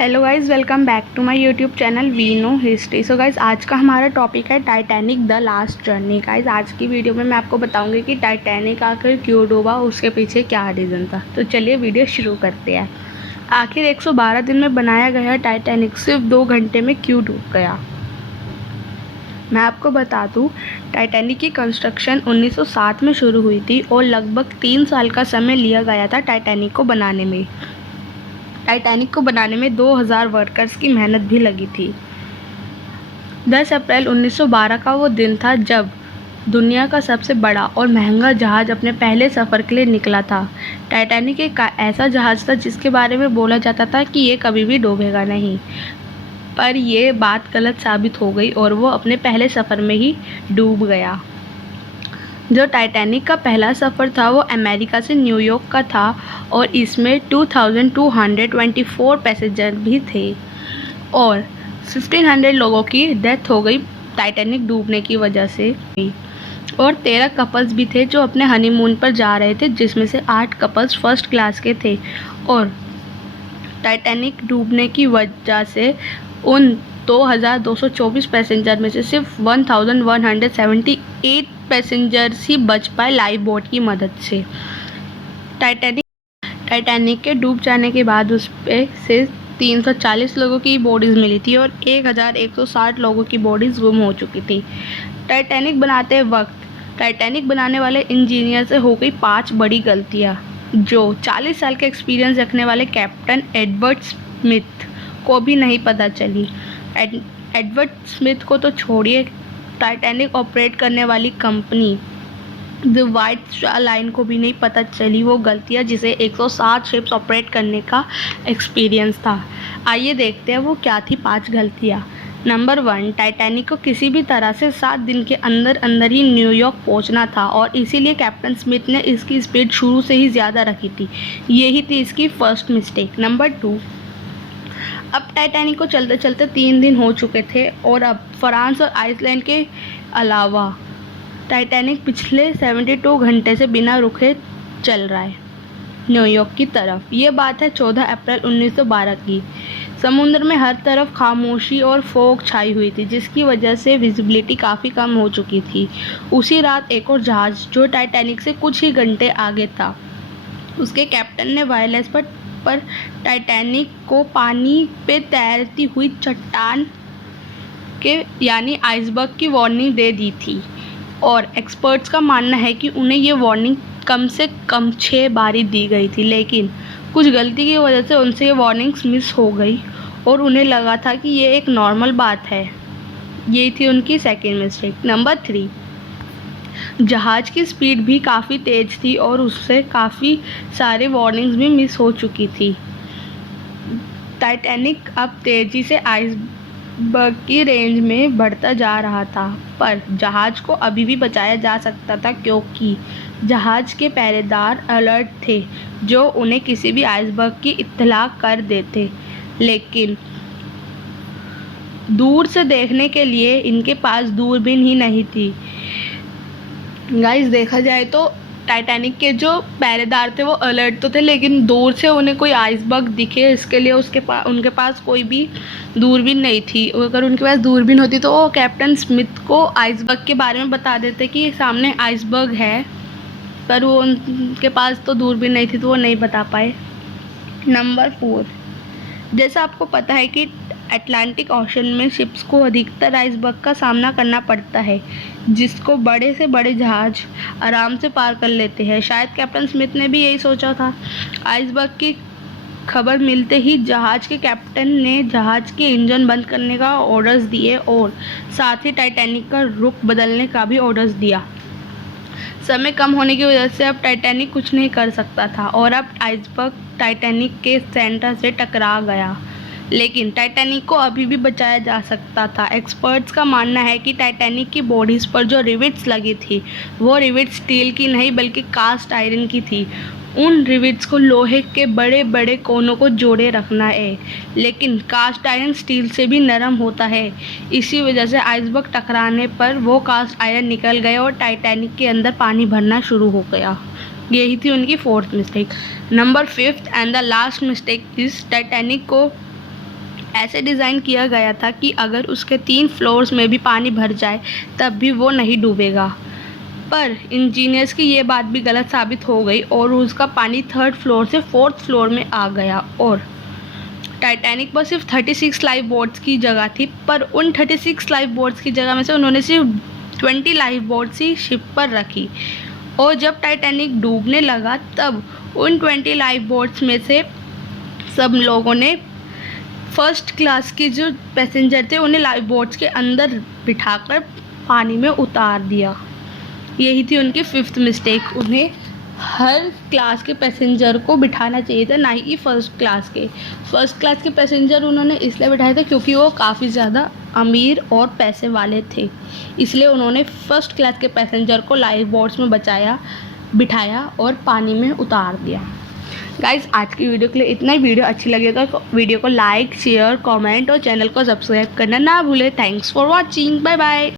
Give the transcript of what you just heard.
Hello guys, welcome back to my YouTube channel we know history. So guys, आज का हमारा topic है Titanic the last journey. Guys, आज की video में मैं आपको बताऊंगी कि टाइटैनिक आखिर क्यों डूबा, उसके पीछे क्या रीज़न था। तो चलिए वीडियो शुरू करते हैं। आखिर 112 दिन में बनाया गया टाइटैनिक सिर्फ 2 घंटे में क्यों डूब गया। मैं आपको बता दूं, टाइटैनिक की कंस्ट्रक्शन 1907 में शुरू हुई थी और लगभग 3 साल का समय लिया गया था टाइटैनिक को बनाने में। टाइटैनिक को बनाने में 2000 वर्कर्स की मेहनत भी लगी थी। 10 अप्रैल 1912 का वो दिन था जब दुनिया का सबसे बड़ा और महंगा जहाज़ अपने पहले सफ़र के लिए निकला था। टाइटैनिक एक ऐसा जहाज़ था जिसके बारे में बोला जाता था कि ये कभी भी डूबेगा नहीं, पर ये बात गलत साबित हो गई और वो अपने पहले सफ़र में ही डूब गया। जो टाइटैनिक का पहला सफ़र था वो अमेरिका से न्यूयॉर्क का था और इसमें 2224 पैसेंजर भी थे और 1500 लोगों की डेथ हो गई टाइटैनिक डूबने की वजह से। और 13 कपल्स भी थे जो अपने हनीमून पर जा रहे थे, जिसमें से 8 कपल्स फर्स्ट क्लास के थे। और टाइटैनिक डूबने की वजह से उन 2224 पैसेंजर में से सिर्फ 1178 पैसेंजर्स ही बच पाए लाइफ बोट की मदद से। टाइटैनिक के डूब जाने के बाद उस पे से 340 लोगों की बॉडीज़ मिली थी और 1160 लोगों की बॉडीज़ गुम हो चुकी थी। टाइटैनिक बनाने वाले इंजीनियर से हो गई 5 बड़ी गलतियां, जो 40 साल के एक्सपीरियंस रखने वाले कैप्टन एडवर्ड स्मिथ को भी नहीं पता चली। एडवर्ड स्मिथ को तो छोड़िए, टाइटैनिक ऑपरेट करने वाली company the white star line को भी नहीं पता चली वो गलतियाँ, जिसे 160 शिप्स ऑपरेट करने का एक्सपीरियंस था। आइए देखते हैं वो क्या थी 5 गलतियाँ। नंबर 1, टाइटैनिक को किसी भी तरह से 7 दिन के अंदर अंदर ही न्यूयॉर्क पहुंचना था और इसीलिए कैप्टन स्मिथ ने इसकी स्पीड शुरू से ही ज़्यादा रखी थी। यही थी इसकी फर्स्ट मिस्टेक। नंबर 2, अब टाइटैनिक को चलते चलते 3 दिन हो चुके थे और अब फ्रांस और आइसलैंड के अलावा टाइटैनिक पिछले 72 घंटे से बिना रुके चल रहा है न्यूयॉर्क की तरफ। ये बात है 14 अप्रैल 1912 की। समुद्र में हर तरफ खामोशी और फॉग छाई हुई थी, जिसकी वजह से विजिबिलिटी काफ़ी कम हो चुकी थी। उसी रात एक और जहाज़ जो टाइटैनिक से कुछ ही घंटे आगे था, उसके कैप्टन ने वायरलेस पर टाइटैनिक को पानी पे तैरती हुई चट्टान के यानी आइसबर्ग की वार्निंग दे दी थी और एक्सपर्ट्स का मानना है कि उन्हें ये वार्निंग कम से कम 6 बारी दी गई थी, लेकिन कुछ गलती की वजह से उनसे ये वार्निंग्स मिस हो गई और उन्हें लगा था कि ये एक नॉर्मल बात है। ये थी उनकी सेकेंड मिस्टेक। नंबर 3, जहाज़ की स्पीड भी काफ़ी तेज़ थी और उससे काफ़ी सारे वार्निंग्स भी मिस हो चुकी थी। टाइटैनिक अब तेज़ी से आइसबर्ग की रेंज में बढ़ता जा रहा था, पर जहाज़ को अभी भी बचाया जा सकता था क्योंकि जहाज़ के पहरेदार अलर्ट थे जो उन्हें किसी भी आइसबर्ग की इत्तला कर देते, लेकिन दूर से देखने के लिए इनके पास दूरबीन ही नहीं थी। गाइस, देखा जाए तो टाइटैनिक के जो पहरेदार थे वो अलर्ट तो थे, लेकिन दूर से उन्हें कोई आइसबर्ग दिखे इसके लिए उनके पास कोई भी दूरबीन नहीं थी। अगर उनके पास दूरबीन होती तो वो कैप्टन स्मिथ को आइसबर्ग के बारे में बता देते कि सामने आइसबर्ग है, पर वो उनके पास तो दूरबीन नहीं थी तो वो नहीं बता पाए। नंबर 4, जैसा आपको पता है कि अटलांटिक ओशन में शिप्स को अधिकतर आइसबर्ग का सामना करना पड़ता है, जिसको बड़े से बड़े जहाज आराम से पार कर लेते हैं। शायद कैप्टन स्मिथ ने भी यही सोचा था। आइसबर्ग की खबर मिलते ही जहाज के कैप्टन ने जहाज के इंजन बंद करने का ऑर्डर्स दिए और साथ ही टाइटैनिक का रुख बदलने का भी ऑर्डर्स दिया। समय कम होने की वजह से अब टाइटैनिक कुछ नहीं कर सकता था और अब आइसबर्ग टाइटैनिक के सेंटर से टकरा गया, लेकिन टाइटैनिक को अभी भी बचाया जा सकता था। एक्सपर्ट्स का मानना है कि टाइटैनिक की बॉडीज़ पर जो रिविट्स लगी थी वो रिविट्स स्टील की नहीं बल्कि कास्ट आयरन की थी। उन रिविट्स को लोहे के बड़े बड़े कोनों को जोड़े रखना है, लेकिन कास्ट आयरन स्टील से भी नरम होता है। इसी वजह से आइसबर्ग टकराने पर वो कास्ट आयरन निकल गए और टाइटैनिक के अंदर पानी भरना शुरू हो गया। यही थी उनकी 4th mistake. Number 5th and the last mistake is Titanic को ऐसे डिज़ाइन किया गया था कि अगर उसके 3 फ्लोर्स में भी पानी भर जाए तब भी वो नहीं डूबेगा। पर इंजीनियर्स की ये बात भी गलत साबित हो गई और उसका पानी 3rd फ्लोर से 4th फ्लोर में आ गया और टाइटैनिक पर सिर्फ 36 लाइफ बोट्स की जगह थी, पर उन 36 लाइफ बोट्स की जगह में से उन्होंने सिर्फ 20 लाइफ बोट्स ही शिप पर रखी। और जब टाइटैनिक डूबने लगा तब उन 20 लाइफ बोट्स में से सब लोगों ने फर्स्ट क्लास के जो पैसेंजर थे उन्हें लाइफ बोट्स के अंदर बिठाकर पानी में उतार दिया। यही थी उनकी 5th मिस्टेक। उन्हें हर क्लास के पैसेंजर को बिठाना चाहिए था, ना ही फर्स्ट क्लास के पैसेंजर उन्होंने इसलिए बिठाए थे क्योंकि वो काफ़ी ज़्यादा अमीर और पैसे वाले थे, इसलिए उन्होंने फर्स्ट क्लास के पैसेंजर को लाइफ बोट्स में बिठाया और पानी में उतार दिया। गाइज़, आज की वीडियो के लिए इतना ही। वीडियो अच्छी लगे तो वीडियो को लाइक, शेयर, कमेंट और चैनल को सब्सक्राइब करना ना भूलें। Thanks for watching. Bye bye.